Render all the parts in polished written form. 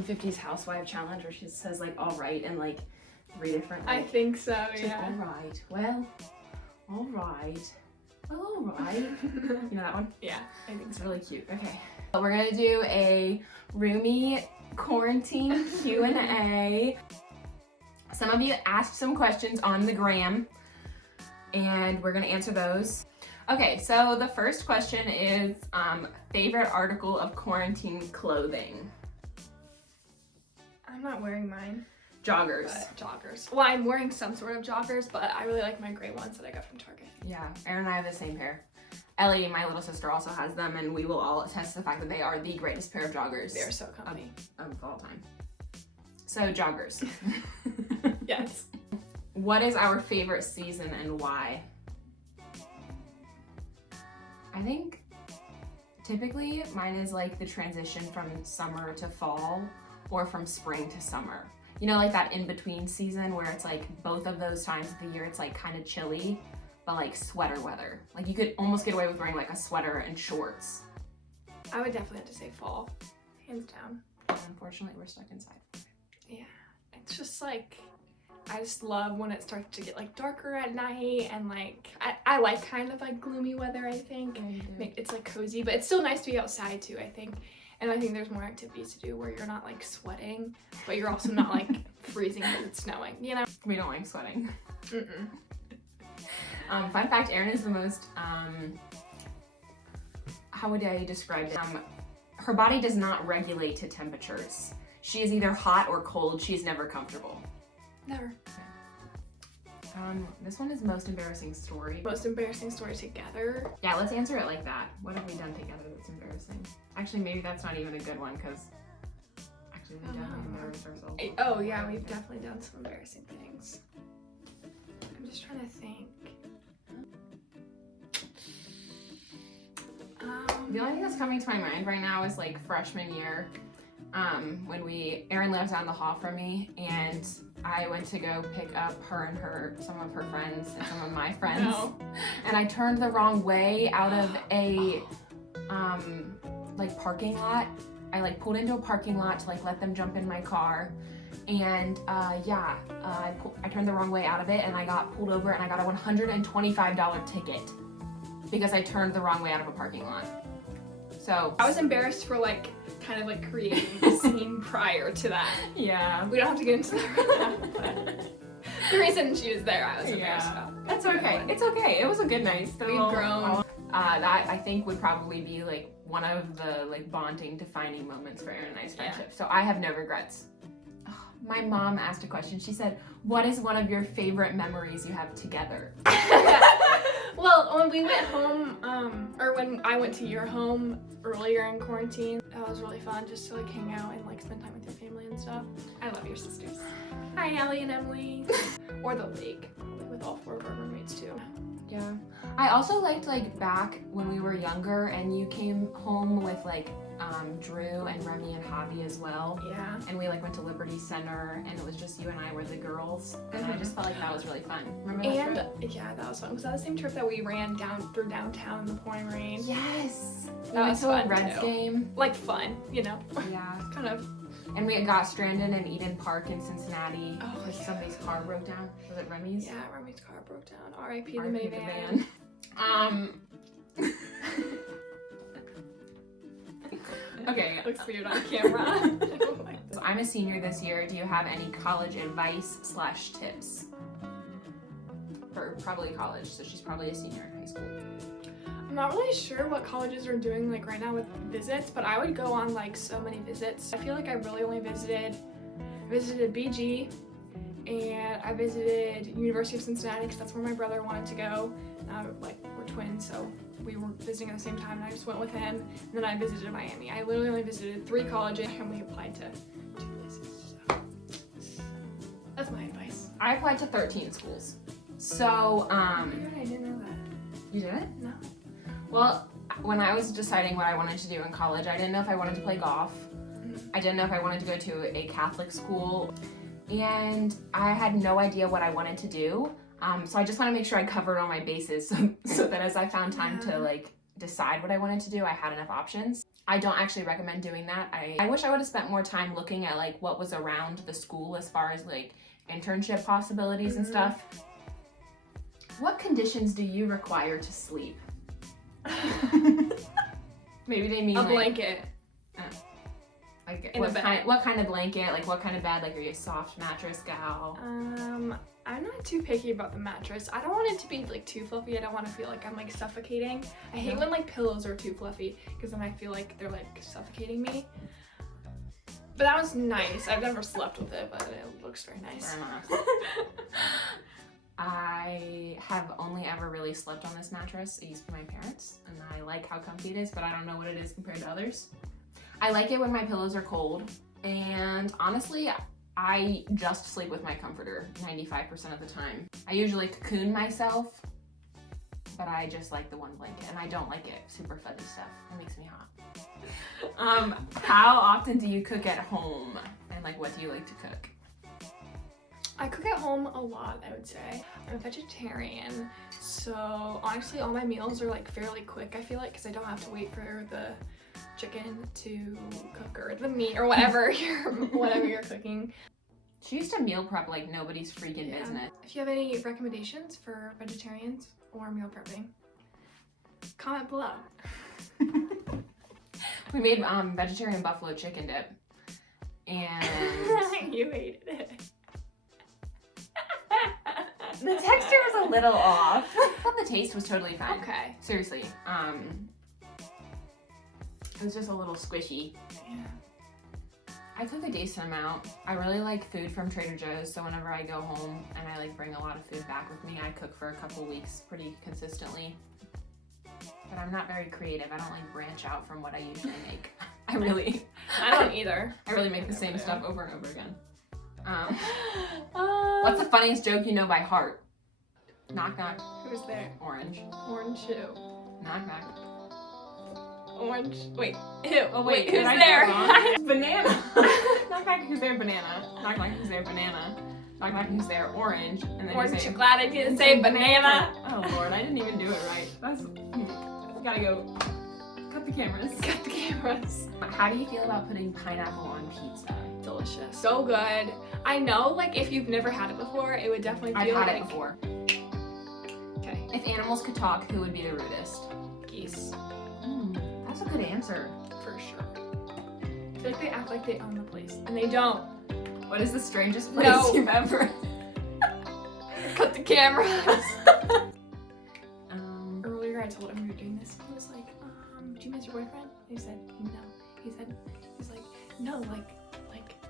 1950s housewife challenge where she says like all right and like 3 different like, I think so, she's yeah. like, all right, you know that one? Yeah, I think It's so. really cute. Okay, so we're gonna do a roomy quarantine Q&A. Some of you asked some questions on the gram and we're gonna answer those. Okay, so the first question is favorite article of quarantine clothing. I'm not wearing mine. Joggers. But joggers. Well, I'm wearing some sort of joggers, but I really like my gray ones that I got from Target. Yeah, Erin and I have the same pair. Ellie, my little sister, also has them, and we will all attest to the fact that they are the greatest pair of joggers. They're so comfy. Of all time. So, joggers. Yes. What is our favorite season and why? I think typically mine is like the transition from summer to fall or from spring to summer. You know, like that in-between season where it's like both of those times of the year it's like kind of chilly, but like sweater weather. Like you could almost get away with wearing like a sweater and shorts. I would definitely have to say fall, hands down. And unfortunately, we're stuck inside. Yeah, it's just like, I just love when it starts to get like darker at night and like, I like kind of like gloomy weather, I think. Yeah, you do. It's like cozy, but it's still nice to be outside too, I think. And I think there's more activities to do where you're not like sweating, but you're also not like freezing because it's snowing, you know? We don't like sweating. Mm-mm. Fun fact, Erin is the most, how would I describe it? Her body does not regulate to temperatures. She is either hot or cold. She is never comfortable. Never. This one is most embarrassing story. Most embarrassing story together. Yeah, let's answer it like that. What have we done together that's embarrassing? Actually, maybe that's not even a good one because actually we definitely embarrassed ourselves. Oh yeah, we've definitely done some embarrassing things. I'm just trying to think. The only thing that's coming to my mind right now is like freshman year, when Erin lives down the hall from me, and I went to go pick up her and some of her friends and some of my friends, and I turned the wrong way out of a like parking lot. I like pulled into a parking lot to like let them jump in my car, and I turned the wrong way out of it, and I got pulled over, and I got a $125 ticket because I turned the wrong way out of a parking lot. So I was embarrassed for like kind of like creating the scene prior to that. yeah, We don't have to get into that right now, but the reason she was there, I was embarrassed Yeah. about. That's okay. It's okay. It was a good night. We've grown. That I think would probably be like one of the like bonding, defining moments for Erin and I's friendship. So I have no regrets. Oh, my mom asked a question. She said, "What is one of your favorite memories you have together?" Well, when we went home, or when I went to your home earlier in quarantine, that was really fun just to like hang out and like spend time with your family and stuff. I love your sisters. Hi, Allie and Emily. Or the lake, with all 4 of our roommates too. Yeah. I also liked like back when we were younger and you came home with like Drew and Remy and Javi as well. Yeah. And we like went to Liberty Center and it was just you and I were the girls. And I just felt like that was really fun. Remember that And trip? yeah, that was fun. Was that the same trip that we ran down through downtown in the pouring rain? Yes. We That went was to a fun, Reds too. game. Like fun, you know? Yeah. Kind of. And we got stranded in Eden Park in Cincinnati Oh, because yeah. somebody's car broke down. Was it Remy's? Yeah, Remy's car broke down. R.I.P. the R.I.P. minivan. Okay. Looks weird on camera. So I'm a senior this year. Do you have any college advice/tips? For probably college, so she's probably a senior in high school. I'm not really sure what colleges are doing like right now with visits, but I would go on like so many visits. I feel like I really only visited BG, and I visited University of Cincinnati because that's where my brother wanted to go. Like we're twins, so we were visiting at the same time, and I just went with him. And then I visited Miami. I literally only visited 3 colleges, and we applied to 2 places. So that's my advice. I applied to 13 schools. So, I didn't know that. you did it? No. Well, when I was deciding what I wanted to do in college, I didn't know if I wanted to play golf. I didn't know if I wanted to go to a Catholic school, and I had no idea what I wanted to do. So I just want to make sure I covered all my bases so that as I found time to like decide what I wanted to do, I had enough options. I don't actually recommend doing that. I wish I would have spent more time looking at like what was around the school as far as like internship possibilities and stuff. What conditions do you require to sleep? Maybe they mean a like, blanket. Like In a bed. what kind of blanket? Like what kind of bed? Like are you a soft mattress gal? I'm not too picky about the mattress. I don't want it to be like too fluffy. I don't want to feel like I'm like suffocating. I hate when like pillows are too fluffy because then I feel like they're like suffocating me. But that was nice. I've never slept with it, but it looks very nice. Fair enough. I have only ever really slept on this mattress. It used to be my parents, and I like how comfy it is, but I don't know what it is compared to others. I like it when my pillows are cold, and honestly, I just sleep with my comforter 95% of the time. I usually cocoon myself, but I just like the one blanket, and I don't like it super fuzzy stuff. It makes me hot. How often do you cook at home, and like what do you like to cook? I cook at home a lot, I would say. I'm a vegetarian, so honestly all my meals are like fairly quick, I feel like, because I don't have to wait for the chicken to cook or the meat or whatever you're cooking. She used to meal prep like nobody's freaking business. If you have any recommendations for vegetarians or meal prepping, comment below. We made vegetarian buffalo chicken dip, and You hated it. the texture was a little off. I thought the taste was totally fine. Okay. Seriously. It was just a little squishy. Yeah. I cook a decent amount. I really like food from Trader Joe's, so whenever I go home and I like bring a lot of food back with me, I cook for a couple weeks pretty consistently. But I'm not very creative. I don't like branch out from what I usually make. I don't either. I really make the same stuff over and over again. What's the funniest joke you know by heart? Knock knock. Who's there? Orange. Orange who? Knock knock. Orange. Wait. Ew. Oh wait. did Who's I there? get it wrong? Banana. Knock knock. Who's there? Banana. Knock knock. Who's there? Banana. Knock knock. Who's there? Orange. And then Orange. you say, Glad I didn't say banana. Oh Lord, I didn't even do it right. That's gotta go. Cut the cameras. Cut the cameras. How do you feel about putting pineapple on pizza? Delicious. So good. I know, like, if you've never had it before, it would definitely feel I've had like... it before. Okay. If animals could talk, who would be the rudest? Geese. That's a good answer. For sure. I feel like they act like they own the place, and they don't. What is the strangest place No. you've ever... Cut the cameras. Earlier I told him we were doing this, and he was like, do you miss your boyfriend? And he said, no. He's like, no, like,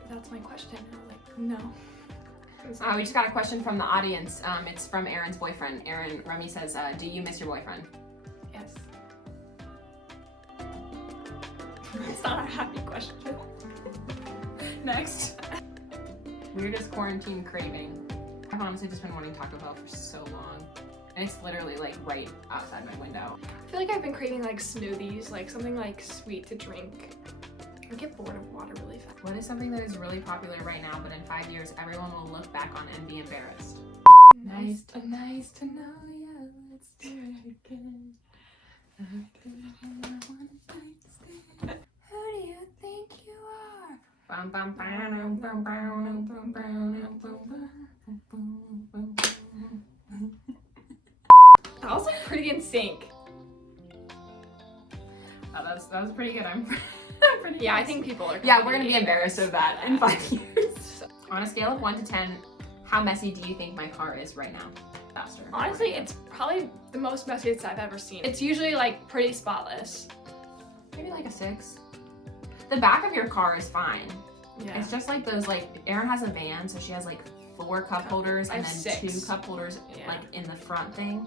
that's my question. And I was like, no. We just got a question from the audience. It's from Erin's boyfriend. Erin, Remy says, do you miss your boyfriend? Yes. It's not a happy question. Next. Weirdest quarantine craving. I've honestly just been wanting Taco Bell for so long. And it's literally like right outside my window. I feel like I've been craving like smoothies, like something like sweet to drink. I get bored of water really fast. What is something that is really popular right now, but in 5 years, everyone will look back on and be embarrassed? Nice to know ya, let's do it again. Who do you think you are? That was like pretty in sync. Oh, that was pretty good. I'm pretty Yeah, I impressed. think people are Yeah, we're gonna be embarrassed of that in 5 years. On a scale of 1 to 10, how messy do you think my car is right now? Faster. Honestly, it's probably the most messiest I've ever seen. It's usually like pretty spotless. Maybe like a 6. The back of your car is fine. Yeah. It's just like those, like, Erin has a van, so she has like 4 cup holders I and have then 6. 2 cup holders Yeah. like in the front thing.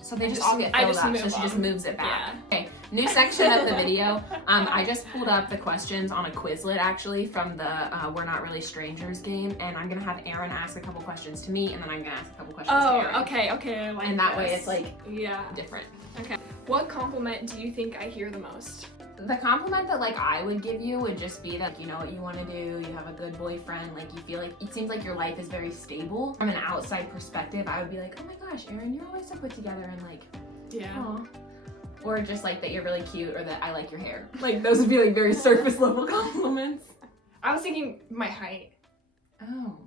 So they I just just- all get I filled just up, so move she just them. moves it back. Yeah. Okay, new section of the video. I just pulled up the questions on a Quizlet actually from the We're Not Really Strangers game, and I'm gonna have Erin ask a couple questions to me, and then I'm gonna ask a couple questions to Erin. Oh, okay, I like And that way this. it's like Yeah. different. Okay. What compliment do you think I hear the most? The compliment that like I would give you would just be that you know what you want to do, you have a good boyfriend, like you feel like it seems like your life is very stable. From an outside perspective, I would be like, oh my gosh, Erin, you're always so put together and like, Yeah. oh, Or just like that you're really cute or that I like your hair. Like those would be like very surface level compliments. I was thinking my height. Oh.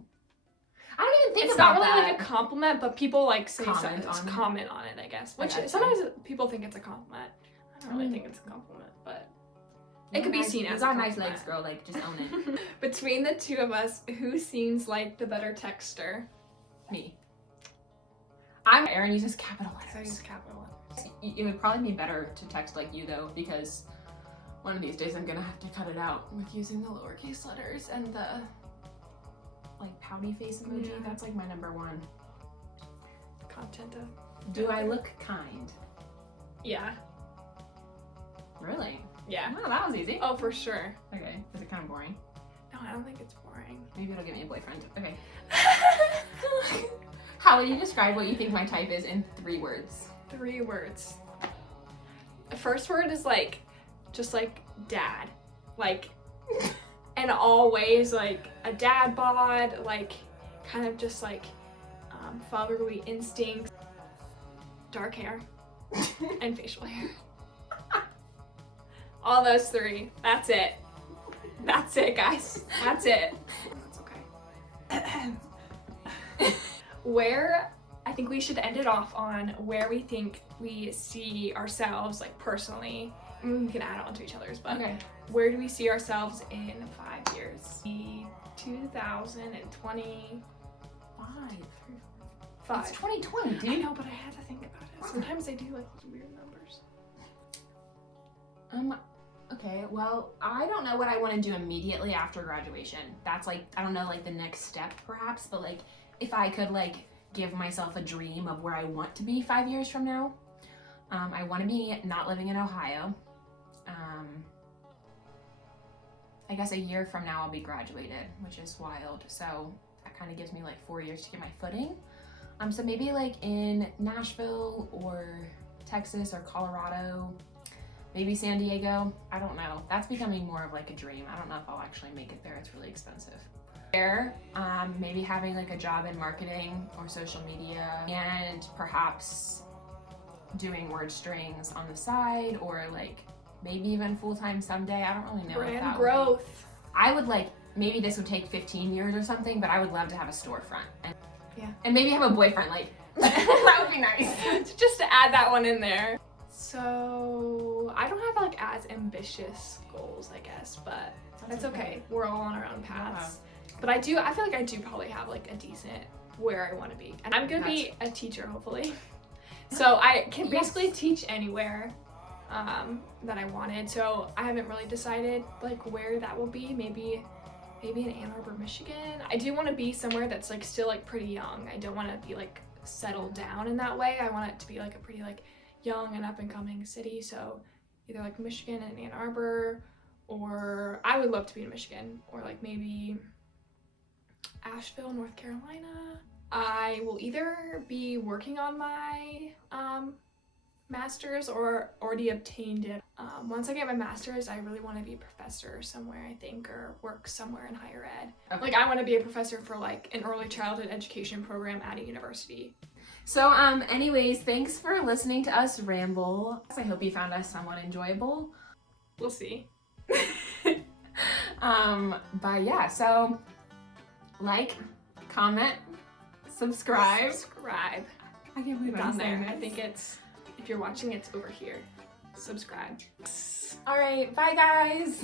I don't even think It's about not really that. like a compliment, but people like say Comment comment on it, I guess. Which gotcha. sometimes people think it's a compliment. I don't really think it's a compliment, but it could be seen as a compliment. You got nice legs, girl. Like, just own it. Between the two of us, who seems like the better texter? Me. I'm Erin uses capital I letters. use capital letters. It would probably be better to text like you though, because one of these days I'm gonna have to cut it out with using the lowercase letters and the like pouty face emoji. Yeah. That's like my number one. Content of. Do I look kind? Yeah. Really? Yeah. Oh, that was easy. Oh, for sure. Okay. Is it kind of boring? No, I don't think it's boring. Maybe it'll get me a boyfriend. Okay. How would you describe what you think my type is in 3 words? 3 words. The first word is like, just like dad. Like, in all ways, like a dad bod, like kind of just like fatherly instincts, dark hair, and facial hair. All those 3. That's it. That's it, guys. That's it. That's okay. Where, I think we should end it off on where we think we see ourselves, like personally. We can add on to each other's, but Okay. where do we see ourselves in 5 years? 2025. 5. It's 2020, dude. I know, but I had to think about it. Sometimes I do like these weird numbers. Okay, well, I don't know what I want to do immediately after graduation. That's like, I don't know, like the next step perhaps, but like if I could like give myself a dream of where I want to be 5 years from now, I want to be not living in Ohio. I guess a year from now I'll be graduated, which is wild. So that kind of gives me like 4 years to get my footing. So maybe like in Nashville or Texas or Colorado, maybe San Diego. I don't know. That's becoming more of like a dream. I don't know if I'll actually make it there. It's really expensive. There, maybe having like a job in marketing or social media, and perhaps doing word strings on the side, or like maybe even full-time someday. I don't really know. Brand growth. I would like, maybe this would take 15 years or something, but I would love to have a storefront. Yeah. And maybe have a boyfriend, like, that would be nice. Just to add that one in there. So, I don't have like as ambitious goals, I guess, but that's okay. We're all on our own paths. But I feel like I do probably have like a decent where I want to be. And I'm gonna be a teacher, hopefully. So I can basically teach anywhere that I wanted. So I haven't really decided like where that will be. Maybe in Ann Arbor, Michigan. I do want to be somewhere that's like still like pretty young. I don't want to be like settled down in that way. I want it to be like a pretty like young and up and coming city. So either like Michigan and Ann Arbor, or I would love to be in Michigan, or like maybe Asheville, North Carolina. I will either be working on my master's or already obtained it. Once I get my master's, I really want to be a professor somewhere, I think, or work somewhere in higher ed. Okay. Like I want to be a professor for like an early childhood education program at a university. So anyways, thanks for listening to us ramble. I hope you found us somewhat enjoyable. We'll see. But yeah, so like, comment, subscribe. Subscribe. I can't believe Down there. I think it's, if you're watching, it's over here. Subscribe. All right, bye guys.